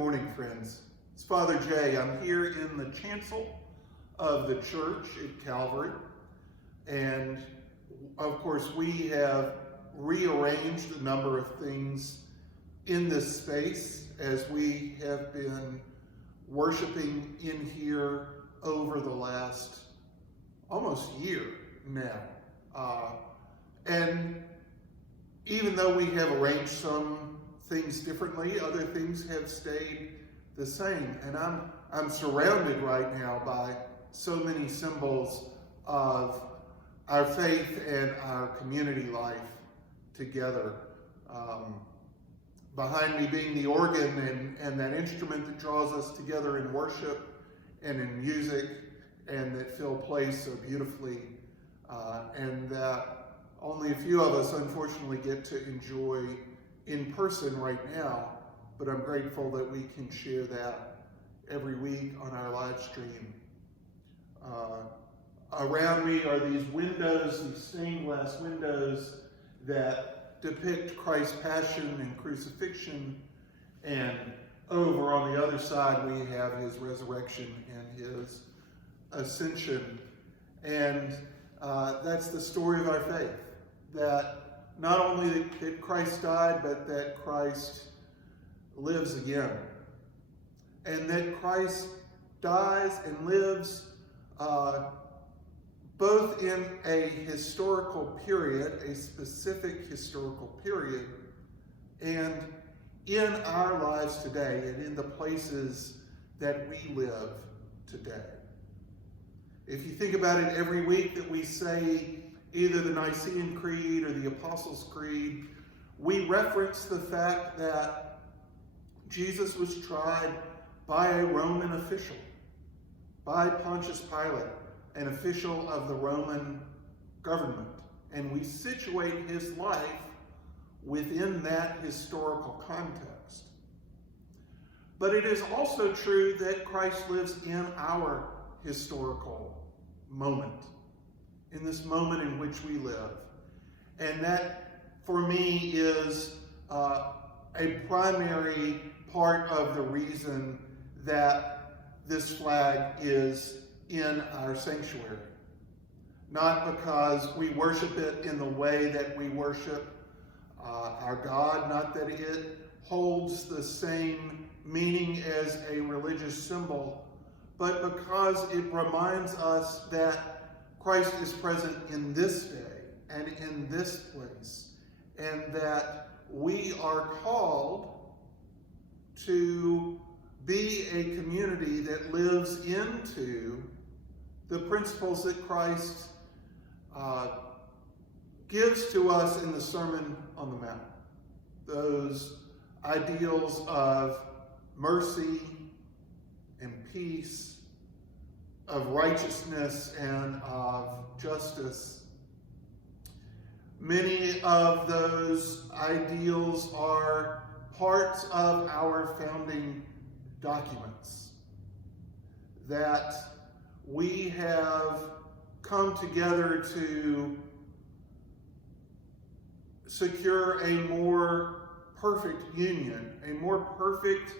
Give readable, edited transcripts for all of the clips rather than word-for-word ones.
morning, friends. It's Father Jay. I'm here in the chancel of the church at Calvary. And of course, we have rearranged a number of things in this space as we have been worshiping in here over the last almost year now. And even though we have arranged some things differently, other things have stayed the same. And I'm surrounded right now by so many symbols of our faith and our community life together. Behind me being the organ and that instrument that draws us together in worship and in music, and that Phil plays so beautifully, and that only a few of us unfortunately get to enjoy in person right now, but I'm grateful that we can share that every week on our live stream. Around me are these windows, these stained glass windows that depict Christ's passion and crucifixion, and over on the other side we have his resurrection and his ascension. And that's the story of our faith, that not only that Christ died, but that Christ lives again. And that Christ dies and lives both in a historical period, a specific historical period, and in our lives today, and in the places that we live today. If you think about it, every week that we say either the Nicene Creed or the Apostles' Creed, we reference the fact that Jesus was tried by a Roman official, by Pontius Pilate, an official of the Roman government. And we situate his life within that historical context. But it is also true that Christ lives in our historical moment, in this moment in which we live. And that, for me, is a primary part of the reason that this flag is in our sanctuary. Not because we worship it in the way that we worship our God, not that it holds the same meaning as a religious symbol, but because it reminds us that Christ is present in this day and in this place, and that we are called to be a community that lives into the principles that Christ gives to us in the Sermon on the Mount. Those ideals of mercy and peace, of righteousness and of justice. Many of those ideals are parts of our founding documents that we have come together to secure a more perfect union, a more perfect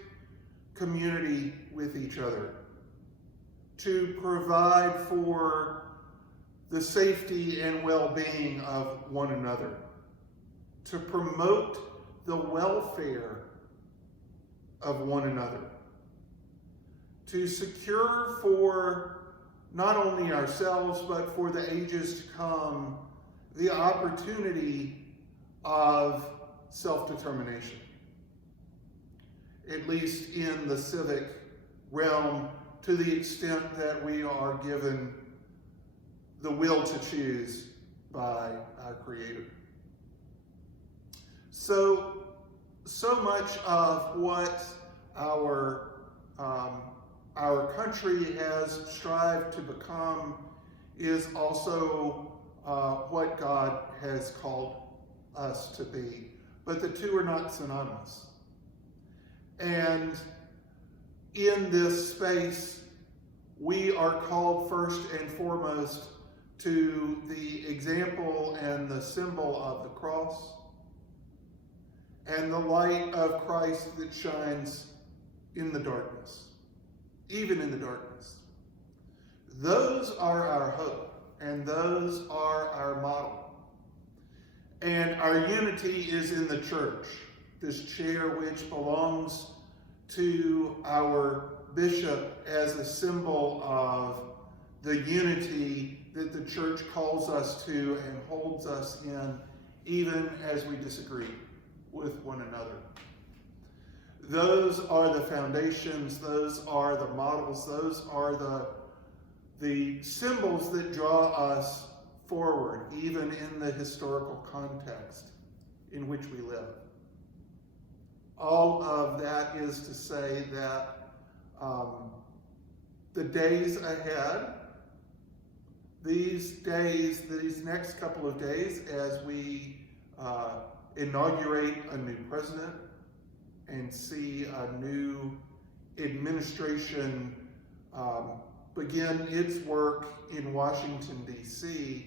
community with each other, to provide for the safety and well-being of one another, to promote the welfare of one another, to secure for not only ourselves, but for the ages to come, the opportunity of self-determination, at least in the civic realm, to the extent that we are given the will to choose by our Creator. So much of what our country has strived to become is also what God has called us to be. But the two are not synonymous. And in this space, we are called first and foremost to the example and the symbol of the cross and the light of Christ that shines in the darkness, even in the darkness. Those are our hope, and those are our model. And our unity is in the church, this chair which belongs to our bishop as a symbol of the unity that the church calls us to and holds us in, even as we disagree with one another. Those are the foundations, those are the models, those are the symbols that draw us forward, even in the historical context in which we live. All of that is to say that the days ahead, these next couple of days, as we inaugurate a new president and see a new administration begin its work in Washington, D.C.,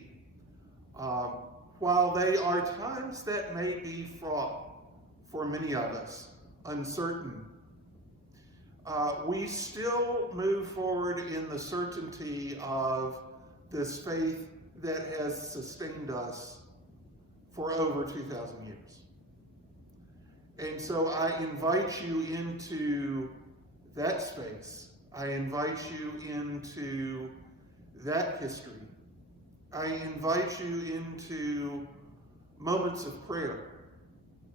while they are times that may be fraught for many of us, uncertain, we still move forward in the certainty of this faith that has sustained us for over 2,000 years. And so I invite you into that space. I invite you into that history. I invite you into moments of prayer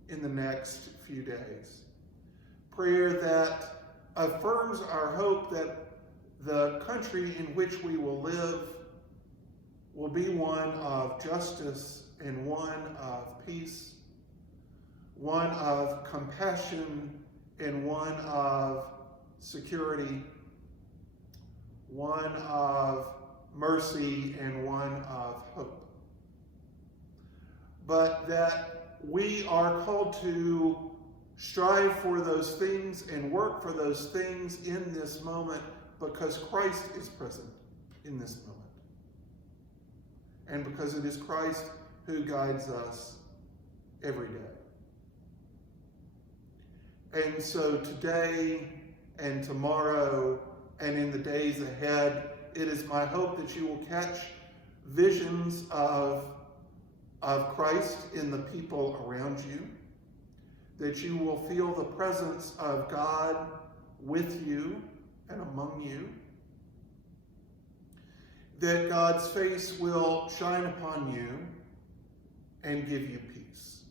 in the next few days. Prayer that affirms our hope that the country in which we will live will be one of justice and one of peace, one of compassion and one of security, one of mercy and one of hope. But that we are called to strive for those things and work for those things in this moment because Christ is present in this moment. And because it is Christ who guides us every day. And so today and tomorrow and in the days ahead, it is my hope that you will catch visions of Christ in the people around you, that you will feel the presence of God with you and among you, that God's face will shine upon you and give you peace.